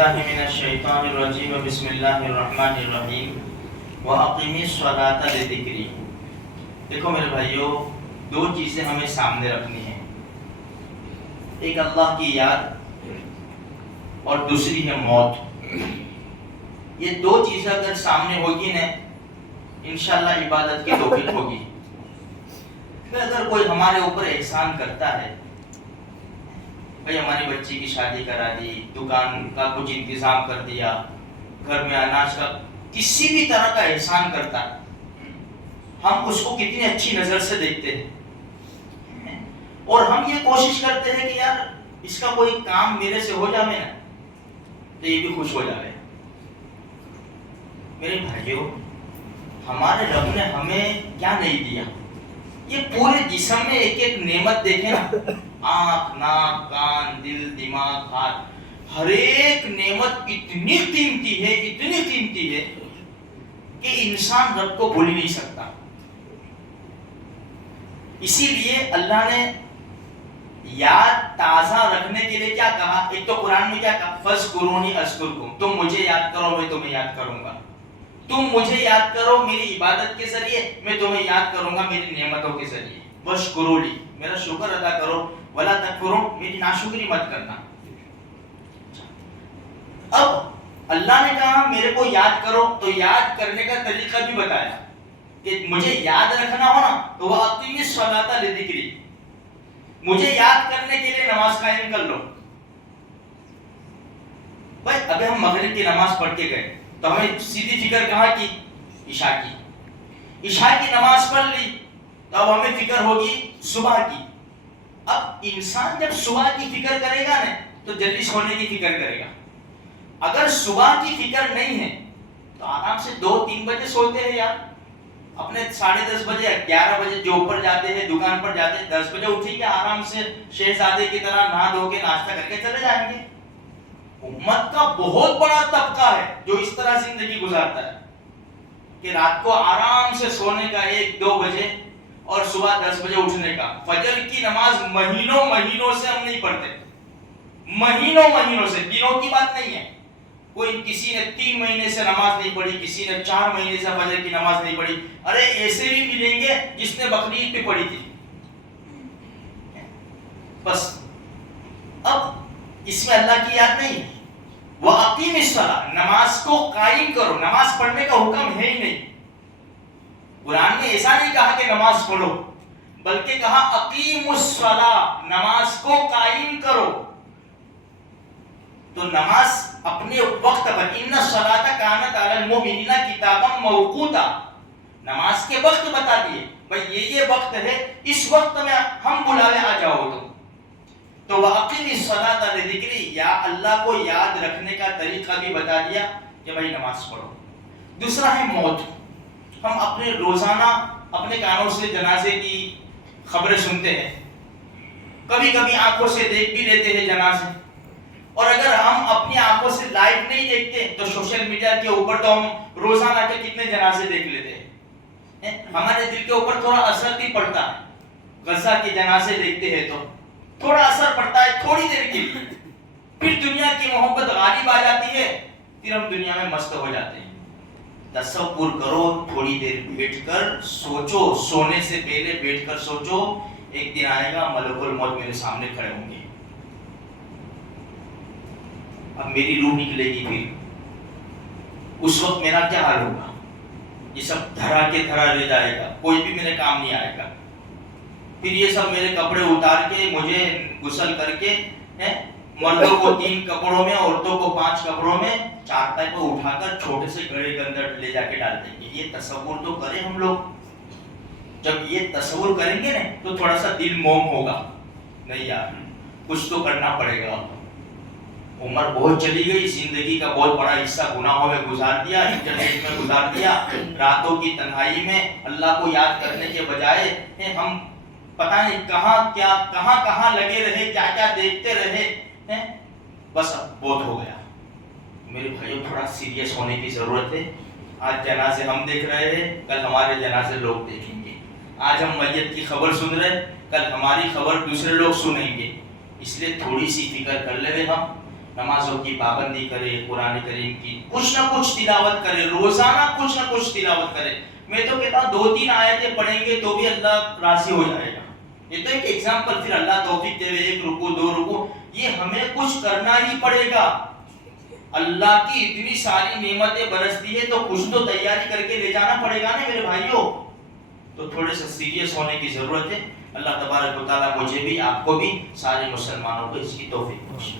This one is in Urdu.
باللہ من الشیطان الرجیم بسم اللہ الرحمن الرحیم وَأَقِمِ الصَّلَاةَ لِذِكْرِي۔ دیکھو میرے بھائیو، دو چیزیں ہمیں سامنے رکھنی ہیں، ایک اللہ کی یاد اور دوسری ہے موت۔ یہ دو چیزیں اگر سامنے ہوگی نا، انشاءاللہ عبادت کی توفیق ہوگی۔ اگر کوئی ہمارے اوپر احسان کرتا ہے، بھئی ہماری بچی کی شادی کرا دی، دکان کا کچھ انتظام کر دیا، گھر میں اناج کا کسی بھی طرح کا احسان کرتا ہے، ہم اس کو کتنی اچھی نظر سے دیکھتے ہیں اور ہم یہ کوشش کرتے ہیں کہ یار اس کا کوئی کام میرے سے ہو جائے نا تو یہ بھی خوش ہو جائے۔ میرے بھائیوں، ہمارے رب نے ہمیں کیا نہیں دیا؟ یہ پورے جسم میں ایک ایک نعمت دیکھیں نا، آنکھ، ناک، کان، دل، دماغ، ہاتھ، ہر ایک نعمت اتنی قیمتی ہے، اتنی قیمتی ہے کہ انسان رب کو بھول ہی نہیں سکتا۔ اسی لیے اللہ نے یاد تازہ رکھنے کے لیے کیا کہا؟ ایک تو قرآن میں کیا کہا؟ فَاذْكُرُونِی أَذْكُرْكُمْ، تم مجھے یاد کرو میں تمہیں یاد کروں گا۔ تم مجھے یاد کرو میری عبادت کے ذریعے، میں تمہیں یاد کروں گا میری نعمتوں کے ذریعے۔ وَاشْكُرُوا لِی، میرا شکر ادا کرو، وَلَا تَکْفُرُوا، میری ناشکری مت کرنا۔ اب اللہ نے کہا میرے کو یاد کرو، تو یاد کرنے کا طریقہ بھی بتایا کہ مجھے یاد رکھنا ہو نا تو وَأَقِمِ الصَّلَاةَ لِذِكْرِی، مجھے یاد کرنے کے لیے نماز قائم کر لو۔ بھائی ابھی ہم مغرب کی نماز پڑھ کے گئے تو ہمیں سیدھی فکر کہاں کی؟ عشاء کی۔ عشاء کی نماز پڑھ لی تو اب ہمیں فکر ہوگی صبح کی۔ اب انسان جب صبح کی فکر کرے گا نا تو جلدی سونے کی فکر کرے گا۔ اگر صبح کی فکر نہیں ہے تو آرام سے 2-3 بجے سوتے ہیں یار، اپنے 10:30 بجے 11 بجے جو اوپر جاتے ہیں دکان پر جاتے ہیں، 10 بجے اٹھیں گے آرام سے شہزادے کی طرح نہا دھو کے ناشتہ کر کے چلے جائیں گے۔ امت کا بہت بڑا طبقہ ہے جو اس طرح زندگی گزارتا ہے کہ رات کو آرام سے سونے کا 1-2 بجے اور صبح 10 بجے اٹھنے کا۔ فجر کی نماز مہینوں سے ہم نہیں پڑھتے، مہینوں سے، دنوں کی بات نہیں ہے۔ کوئی کسی نے 3 مہینے سے نماز نہیں پڑھی، کسی نے 4 مہینے سے فجر کی نماز نہیں پڑھی۔ ارے ایسے بھی ملیں گے جس نے بقرعید پہ پڑھی تھی۔ بس اب اس میں اللہ کی یاد نہیں ہے۔ وَأَقِمِ الصَّلَاةَ، نماز کو قائم کرو۔ نماز پڑھنے کا حکم ہے ہی نہیں۔ قرآن نے ایسا نہیں کہا کہ نماز پڑھو، بلکہ کہا اقیموا الصلاۃ، نماز کو قائم کرو۔ تو نماز اپنے وقت پر، ان الصلاۃ کانت علی المؤمنین کتابا موقوتا، نماز کے وقت بتا دیے بھائی یہ وقت ہے، اس وقت میں ہم بلاوے آ جاؤ تم۔ تو وَأَقِمِ الصَّلَاةَ لِذِكْرِی، یا اللہ کو یاد رکھنے کا طریقہ بھی بتا دیا کہ بھائی نماز پڑھو۔ دوسرا ہے موت۔ ہم اپنے روزانہ اپنے کانوں سے جنازے کی خبریں سنتے ہیں، کبھی کبھی آنکھوں سے دیکھ بھی لیتے ہیں جنازے، اور اگر ہم اپنی آنکھوں سے لائیو نہیں دیکھتے تو سوشل میڈیا کے اوپر تو ہم روزانہ کے کتنے جنازے دیکھ لیتے ہیں۔ ہمارے دل کے اوپر تھوڑا اثر بھی پڑتا ہے، غزہ کے جنازے دیکھتے ہیں تو تھوڑا اثر پڑتا ہے تھوڑی دیر کے لیے، پھر دنیا کی محبت غالب آ جاتی ہے، پھر ہم دنیا میں مست ہو جاتے ہیں۔ تصور کرو، تھوڑی دیر بیٹھ کر سوچو، سونے سے پہلے بیٹھ کر سوچو، ایک دن آئے گا ملک الموت میرے سامنے کھڑے ہوں گے، اب میری روح نکلے گی، پھر اس وقت میرا کیا حال ہوگا؟ یہ سب دھرا کے دھرا رہ جائے گا، کوئی بھی میرے کام نہیں آئے گا۔ پھر یہ سب میرے کپڑے اتار کے مجھے غسل کر کے، مردوں کو 3 کپڑوں میں، عورتوں کو 5 کپڑوں میں چارپائی پر اٹھا کر چھوٹے سے گڑھے کے اندر لے جا کے ڈال دیں گے۔ یہ تصور تو کریں ہم لوگ۔ جب یہ تصور کریں گے نا تو تھوڑا سا دل موم ہوگا، نہیں یار کچھ تو کرنا پڑے گا۔ عمر بہت چلی گئی، زندگی کا بہت بڑا حصہ گناہوں میں گزار دیا، انٹرنیٹ میں گزار دیا، راتوں کی تنہائی میں اللہ کو یاد کرنے کے بجائے ہم پتہ نہیں کہاں لگے رہے، کیا کیا دیکھتے رہے، بس اب بہت ہو گیا۔ میرے بھائیوں تھوڑا سیریس ہونے کی ضرورت ہے۔ آج جنازے ہم دیکھ رہے ہیں، کل ہمارے جنازے لوگ دیکھیں گے۔ آج ہم میت کی خبر سن رہے، کل ہماری خبر دوسرے لوگ سنیں گے۔ اس لیے تھوڑی سی فکر کر لے ہم نمازوں کی پابندی کرے, قرآن کریم کی کچھ نہ کچھ تلاوت کرے, روزانہ کچھ نہ کچھ تلاوت کرے. میں تو کہتا ہوں 2-3 آیتیں پڑھیں گے تو بھی اللہ راضی ہو جائے گا. یہ تو ایک ایگزامپل, پھر اللہ توفیق دے, 1 رکوع 2 رکوع, یہ ہمیں کچھ کرنا ہی پڑے گا. اللہ کی اتنی ساری نعمتیں برستی ہے تو کچھ تو تیاری کر کے لے جانا پڑے گا نا میرے بھائیوں. تو تھوڑے سے سیریس ہونے کی ضرورت ہے. اللہ تبارک و تعالیٰ مجھے بھی, آپ کو بھی, سارے مسلمانوں کو اس کی توفیق بخشے.